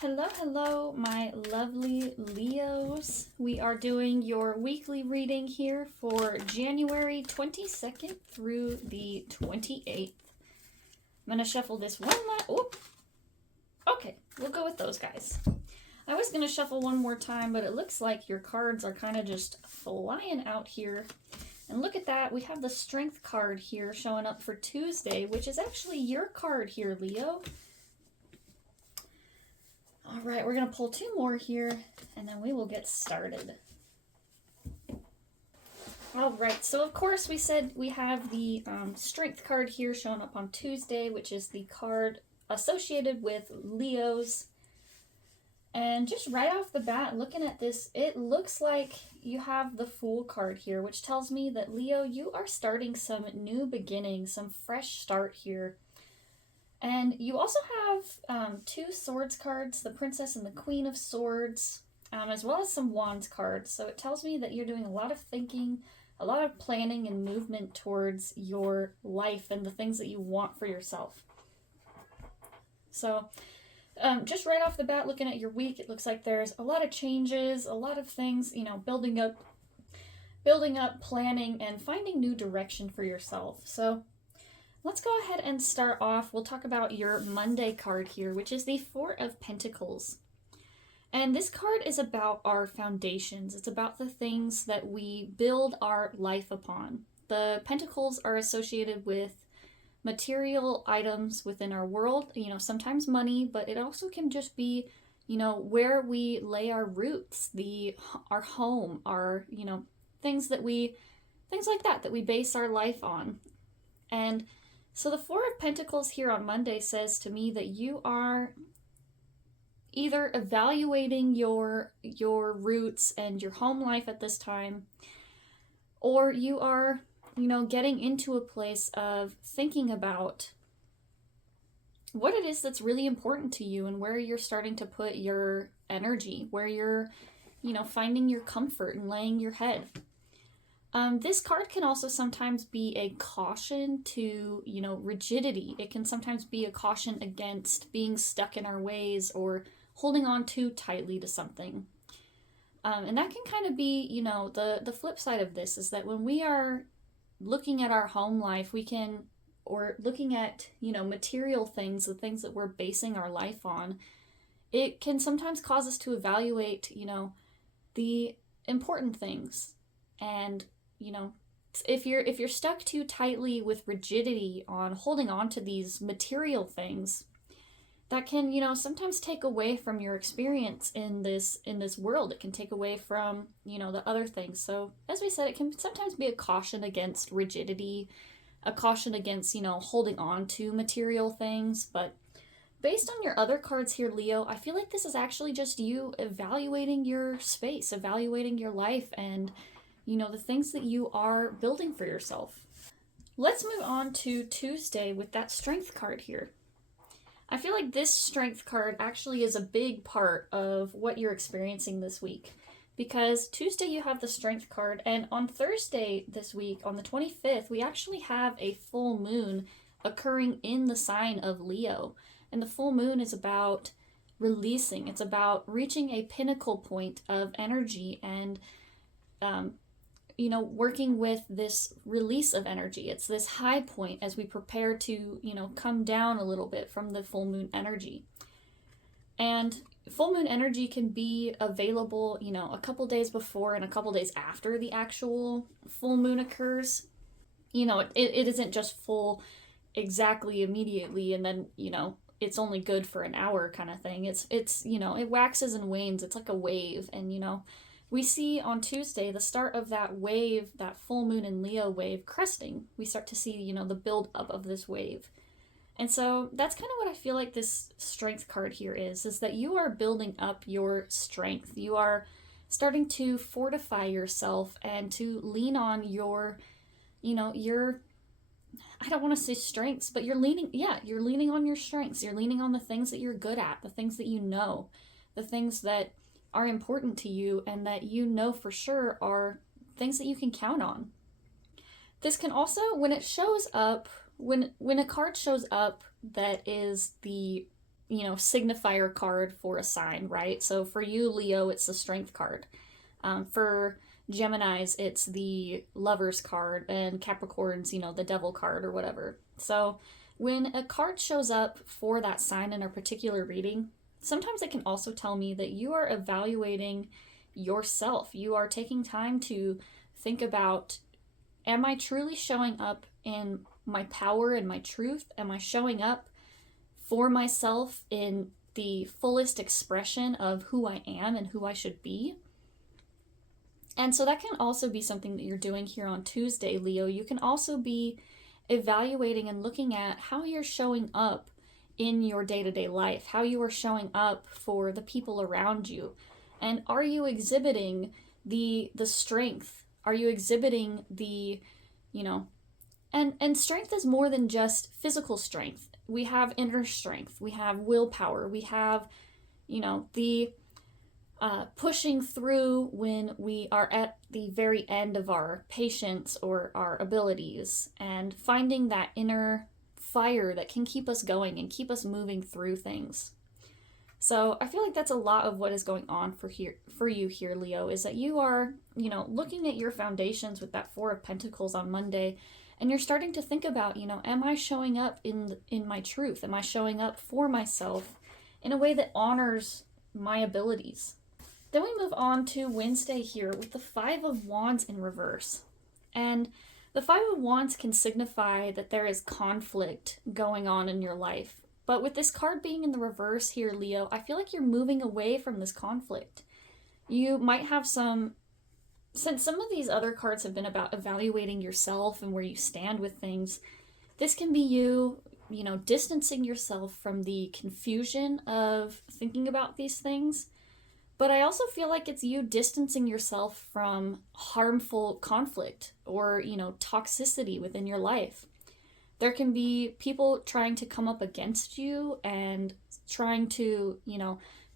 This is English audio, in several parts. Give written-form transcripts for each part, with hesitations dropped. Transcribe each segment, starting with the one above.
Hello, hello, my lovely Leos. We are doing your weekly reading here for January 22nd through the 28th. I'm going to shuffle this one last... Oh, okay, we'll go with those guys. I was going to shuffle one more time, but it looks like your cards are kind of just flying out here. And look at that, we have the Strength card here showing up for Tuesday, which is actually your card here, Leo. All right, we're going to pull two more here, and then we will get started. All right, so of course we said we have the Strength card here showing up on Tuesday, which is the card associated with Leos. And just right off the bat, looking at this, it looks like you have the Fool card here, which tells me that, Leo, you are starting some new beginnings, some fresh start here. And you also have two Swords cards, the Princess and the Queen of Swords, as well as some Wands cards. So it tells me that you're doing a lot of thinking, a lot of planning and movement towards your life and the things that you want for yourself. So just right off the bat, looking at your week, it looks like there's a lot of changes, a lot of things, building up, planning, and finding new direction for yourself. So let's go ahead and start off. We'll talk about your Monday card here, which is the Four of Pentacles. And this card is about our foundations. It's about the things that we build our life upon. The Pentacles are associated with material items within our world, sometimes money, but it also can just be, where we lay our roots, our home, our, things like that we base our life on. And so the Four of Pentacles here on Monday says to me that you are either evaluating your roots and your home life at this time, or you are, getting into a place of thinking about what it is that's really important to you and where you're starting to put your energy, where you're, finding your comfort and laying your head. This card can also sometimes be a caution to, rigidity. It can sometimes be a caution against being stuck in our ways or holding on too tightly to something. And that can kind of be, the flip side of this is that when we are looking at our home life, or looking at, material things, the things that we're basing our life on, it can sometimes cause us to evaluate, the important things. And if you're stuck too tightly with rigidity on holding on to these material things, that can, sometimes take away from your experience in this world. It can take away from, the other things. So as we said, it can sometimes be a caution against rigidity, a caution against, holding on to material things. But based on your other cards here, Leo, I feel like this is actually just you evaluating your space, evaluating your life, and the things that you are building for yourself. Let's move on to Tuesday with that Strength card here. I feel like this Strength card actually is a big part of what you're experiencing this week, because Tuesday you have the Strength card, and on Thursday this week, on the 25th, we actually have a full moon occurring in the sign of Leo. And the full moon is about releasing. It's about reaching a pinnacle point of energy and working with this release of energy. It's this high point as we prepare to, come down a little bit from the full moon energy. And full moon energy can be available, a couple days before and a couple days after the actual full moon occurs. It isn't just full exactly immediately and then, it's only good for an hour kind of thing. It's it waxes and wanes. It's like a wave. And, we see on Tuesday the start of that wave, that full moon in Leo wave cresting. We start to see, the build up of this wave. And so that's kind of what I feel like this Strength card here is that you are building up your strength. You are starting to fortify yourself and to lean on your, I don't want to say strengths, but you're leaning on your strengths. You're leaning on the things that you're good at, the things that the things that are important to you and that for sure are things that you can count on. This can also, when it shows up, when a card shows up that is the signifier card for a sign, right? So for you, Leo, it's the Strength card. For Geminis, it's the Lovers card, and Capricorns, the Devil card or whatever. So when a card shows up for that sign in a particular reading, sometimes it can also tell me that you are evaluating yourself. You are taking time to think about, am I truly showing up in my power and my truth? Am I showing up for myself in the fullest expression of who I am and who I should be? And so that can also be something that you're doing here on Tuesday, Leo. You can also be evaluating and looking at how you're showing up in your day-to-day life, how you are showing up for the people around you. And are you exhibiting the strength? Are you exhibiting the, and strength is more than just physical strength. We have inner strength, we have willpower, we have, the pushing through when we are at the very end of our patience or our abilities, and finding that inner fire that can keep us going and keep us moving through things. So I feel like that's a lot of what is going on for you here, Leo, is that you are, looking at your foundations with that Four of Pentacles on Monday, and you're starting to think about, am I showing up in my truth? Am I showing up for myself in a way that honors my abilities? Then we move on to Wednesday here with the Five of Wands in reverse. And the Five of Wands can signify that there is conflict going on in your life. But with this card being in the reverse here, Leo, I feel like you're moving away from this conflict. You might have since some of these other cards have been about evaluating yourself and where you stand with things, this can be you, distancing yourself from the confusion of thinking about these things. But I also feel like it's you distancing yourself from harmful conflict or, toxicity within your life. There can be people trying to come up against you and trying to,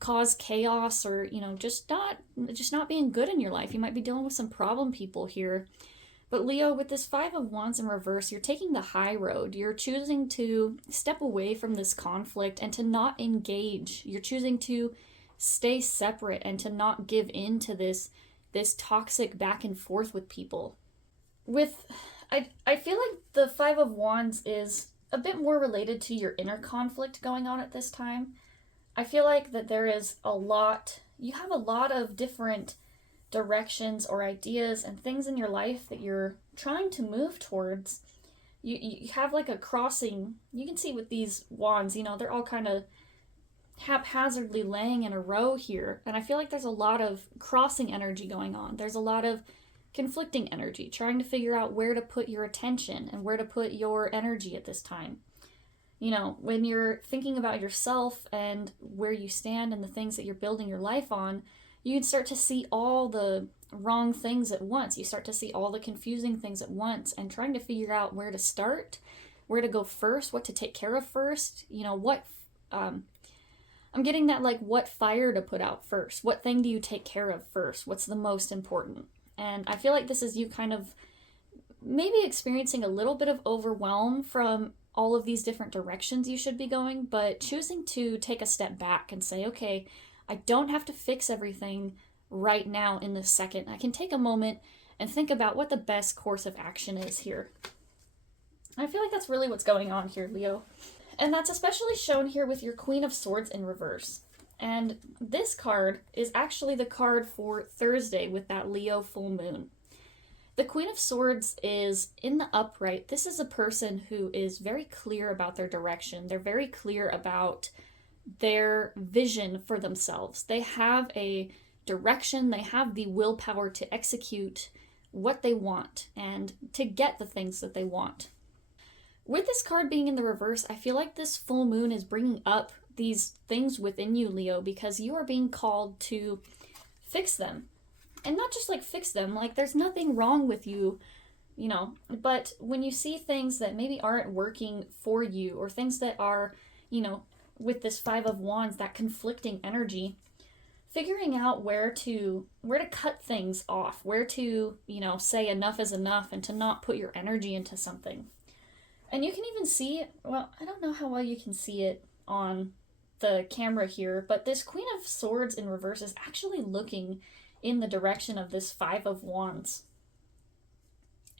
cause chaos or, just not being good in your life. You might be dealing with some problem people here. But Leo, with this Five of Wands in reverse, you're taking the high road. You're choosing to step away from this conflict and to not engage. You're choosing to stay separate and to not give in to this toxic back and forth with people. I feel like the Five of Wands is a bit more related to your inner conflict going on at this time. I feel like that you have a lot of different directions or ideas and things in your life that you're trying to move towards. You have like a crossing. You can see with these wands, they're all kind of haphazardly laying in a row here. And I feel like there's a lot of crossing energy going on. There's a lot of conflicting energy, trying to figure out where to put your attention and where to put your energy at this time. When you're thinking about yourself and where you stand and the things that you're building your life on, you'd start to see all the wrong things at once. You start to see all the confusing things at once and trying to figure out where to start, where to go first, what to take care of first, I'm getting that, like, what fire to put out first. What thing do you take care of first? What's the most important? And I feel like this is you kind of maybe experiencing a little bit of overwhelm from all of these different directions you should be going, but choosing to take a step back and say, okay, I don't have to fix everything right now in this second. I can take a moment and think about what the best course of action is here. I feel like that's really what's going on here, Leo. And that's especially shown here with your Queen of Swords in reverse. And this card is actually the card for Thursday with that Leo full moon. The Queen of Swords is in the upright. This is a person who is very clear about their direction. They're very clear about their vision for themselves. They have a direction. They have the willpower to execute what they want and to get the things that they want. With this card being in the reverse, I feel like this full moon is bringing up these things within you, Leo, because you are being called to fix them. And not just like fix them, like there's nothing wrong with you, but when you see things that maybe aren't working for you or things that are, with this Five of Wands, that conflicting energy, figuring out where to cut things off, where to, say enough is enough and to not put your energy into something. And you can even see, well, I don't know how well you can see it on the camera here, but this Queen of Swords in reverse is actually looking in the direction of this Five of Wands.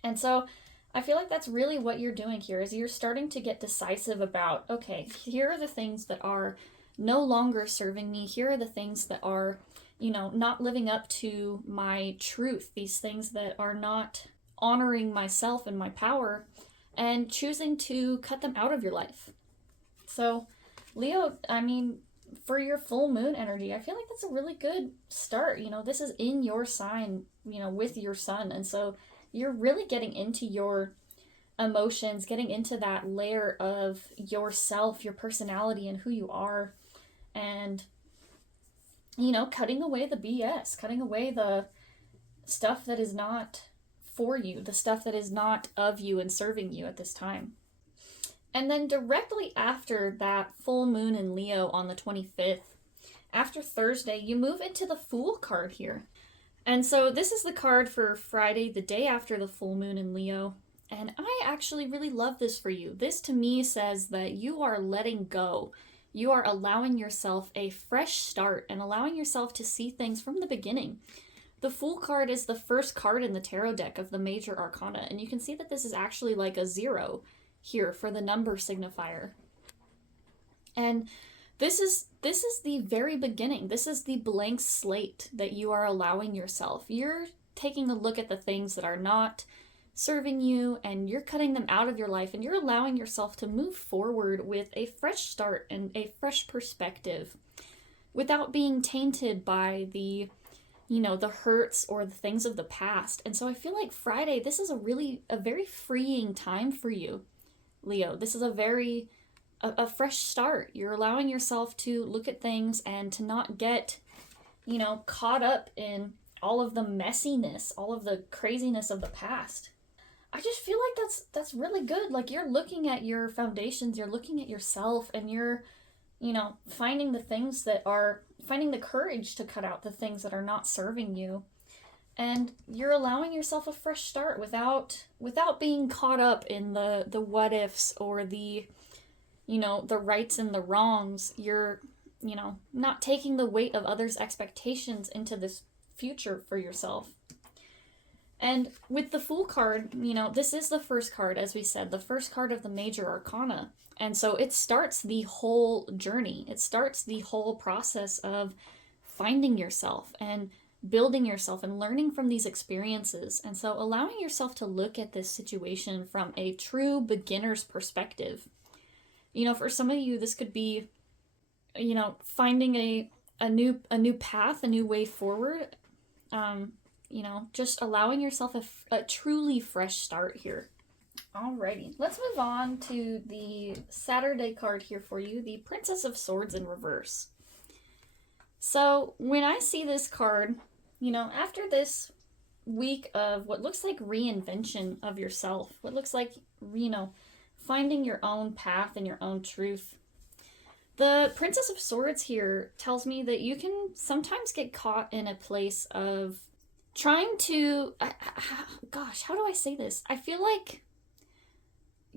And so I feel like that's really what you're doing here, is you're starting to get decisive about, okay, here are the things that are no longer serving me. Here are the things that are, not living up to my truth. These things that are not honoring myself and my power, and choosing to cut them out of your life. So Leo, for your full moon energy, I feel like that's a really good start. This is in your sign, with your sun. And so you're really getting into your emotions, getting into that layer of yourself, your personality, and who you are. And, cutting away the BS, cutting away the stuff that is not for you, the stuff that is not of you and serving you at this time. And then directly after that full moon in Leo on the 25th, after Thursday, you move into the Fool card here. And so this is the card for Friday, the day after the full moon in Leo. And I actually really love this for you. This to me says that you are letting go. You are allowing yourself a fresh start and allowing yourself to see things from the beginning. The Fool card is the first card in the tarot deck of the major arcana. And you can see that this is actually like a 0 here for the number signifier. And this is the very beginning. This is the blank slate that you are allowing yourself. You're taking a look at the things that are not serving you, and you're cutting them out of your life, and you're allowing yourself to move forward with a fresh start and a fresh perspective without being tainted by the hurts or the things of the past. And so I feel like Friday, this is a very freeing time for you, Leo. This is a fresh start. You're allowing yourself to look at things and to not get, caught up in all of the messiness, all of the craziness of the past. I just feel like that's really good. Like, you're looking at your foundations, you're looking at yourself, and you're, finding the courage to cut out the things that are not serving you. And you're allowing yourself a fresh start without being caught up in the what ifs or the rights and the wrongs. You're, not taking the weight of others' expectations into this future for yourself. And with the Fool card, this is the first card, as we said, the first card of the major arcana. And so it starts the whole journey. It starts the whole process of finding yourself and building yourself and learning from these experiences. And so allowing yourself to look at this situation from a true beginner's perspective. For some of you, this could be, finding a new path, a new way forward. Just allowing yourself a truly fresh start here. Alrighty, let's move on to the Saturday card here for you, the Princess of Swords in reverse. So when I see this card, after this week of what looks like reinvention of yourself, what looks like, finding your own path and your own truth, the Princess of Swords here tells me that you can sometimes get caught in a place of trying to, how do I say this? I feel like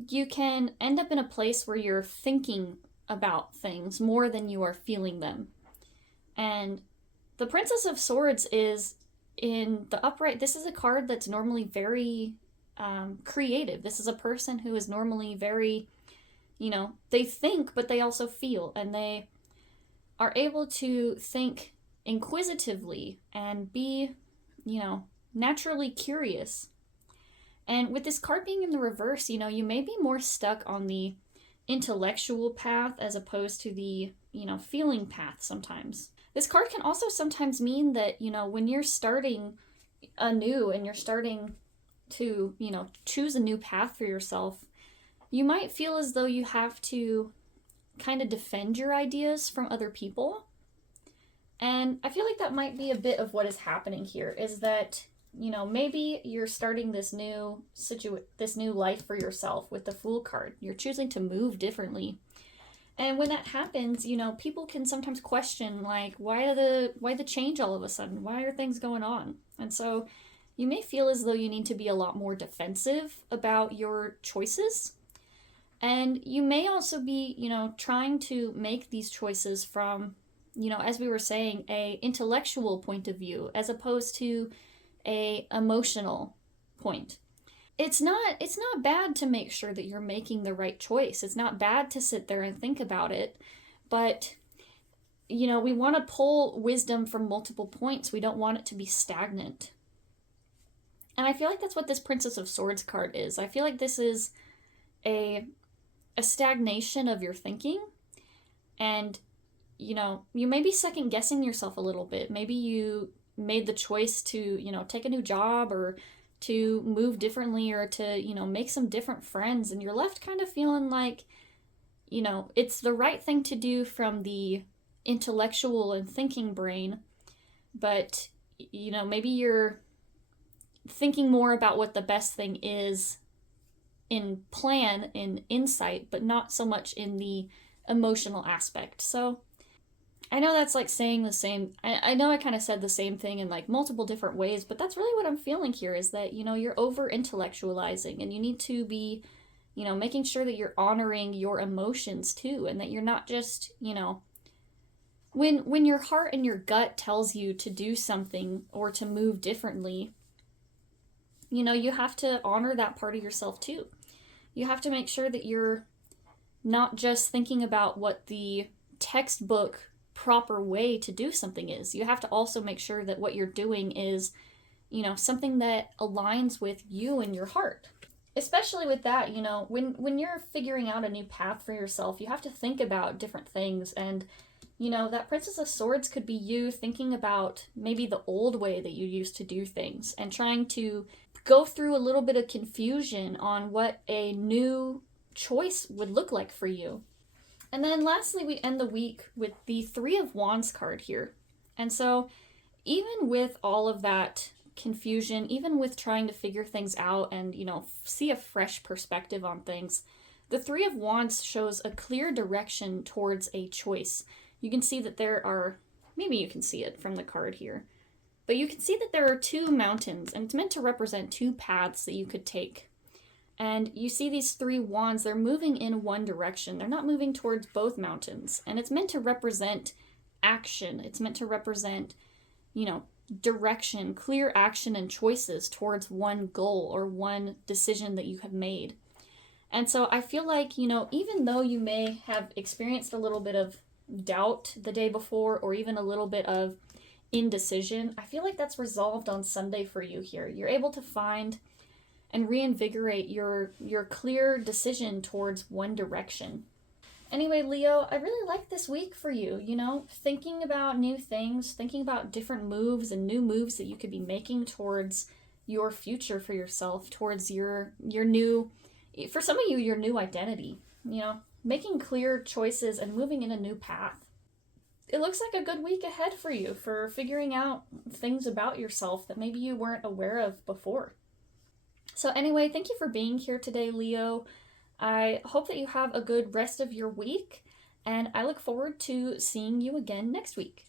you can end up in a place where you're thinking about things more than you are feeling them. And the Princess of Swords is in the upright. This is a card that's normally very creative. This is a person who is normally very, they think, but they also feel, and they are able to think inquisitively and be, naturally curious. And with this card being in the reverse, you may be more stuck on the intellectual path as opposed to the, feeling path sometimes. This card can also sometimes mean that, when you're starting anew and you're starting to, choose a new path for yourself, you might feel as though you have to kind of defend your ideas from other people. And I feel like that might be a bit of what is happening here, is that, maybe you're starting this new life for yourself with the Fool card. You're choosing to move differently. And when that happens, people can sometimes question, like, why the change all of a sudden? Why are things going on? And so you may feel as though you need to be a lot more defensive about your choices. And you may also be, trying to make these choices from, as we were saying, a intellectual point of view as opposed to a emotional point. It's not bad to make sure that you're making the right choice. It's not bad to sit there and think about it, but we want to pull wisdom from multiple points. We don't want it to be stagnant. And I feel like that's what this Princess of Swords card is. I feel like this is a stagnation of your thinking, and you may be second guessing yourself a little bit. Maybe you made the choice to take a new job or to move differently or to make some different friends, and you're left kind of feeling like it's the right thing to do from the intellectual and thinking brain, but maybe you're thinking more about what the best thing is in plan, in insight, but not so much in the emotional aspect. So I know that's like saying the same, I know I kind of said the same thing in like multiple different ways, but that's really what I'm feeling here is that, you're over intellectualizing, and you need to be, making sure that you're honoring your emotions too, and that you're not just, when your heart and your gut tells you to do something or to move differently, you have to honor that part of yourself too. You have to make sure that you're not just thinking about what the textbook proper way to do something is. You have to also make sure that what you're doing is, something that aligns with you and your heart. Especially with that, when you're figuring out a new path for yourself, you have to think about different things. And, that Princess of Swords could be you thinking about maybe the old way that you used to do things and trying to go through a little bit of confusion on what a new choice would look like for you. And then lastly, we end the week with the Three of Wands card here. And so even with all of that confusion, even with trying to figure things out and, see a fresh perspective on things, the Three of Wands shows a clear direction towards a choice. You can see that there are, maybe you can see it from the card here, but you can see that there are two mountains, and it's meant to represent two paths that you could take. And you see these three wands, they're moving in one direction. They're not moving towards both mountains. And it's meant to represent action. It's meant to represent, direction, clear action and choices towards one goal or one decision that you have made. And so I feel like, even though you may have experienced a little bit of doubt the day before or even a little bit of indecision, I feel like that's resolved on Sunday for you here. You're able to find and reinvigorate your clear decision towards one direction. Anyway, Leo, I really like this week for you, thinking about new things, thinking about different moves and new moves that you could be making towards your future for yourself, towards your new, for some of you, your new identity, making clear choices and moving in a new path. It looks like a good week ahead for you for figuring out things about yourself that maybe you weren't aware of before. So anyway, thank you for being here today, Leo. I hope that you have a good rest of your week, and I look forward to seeing you again next week.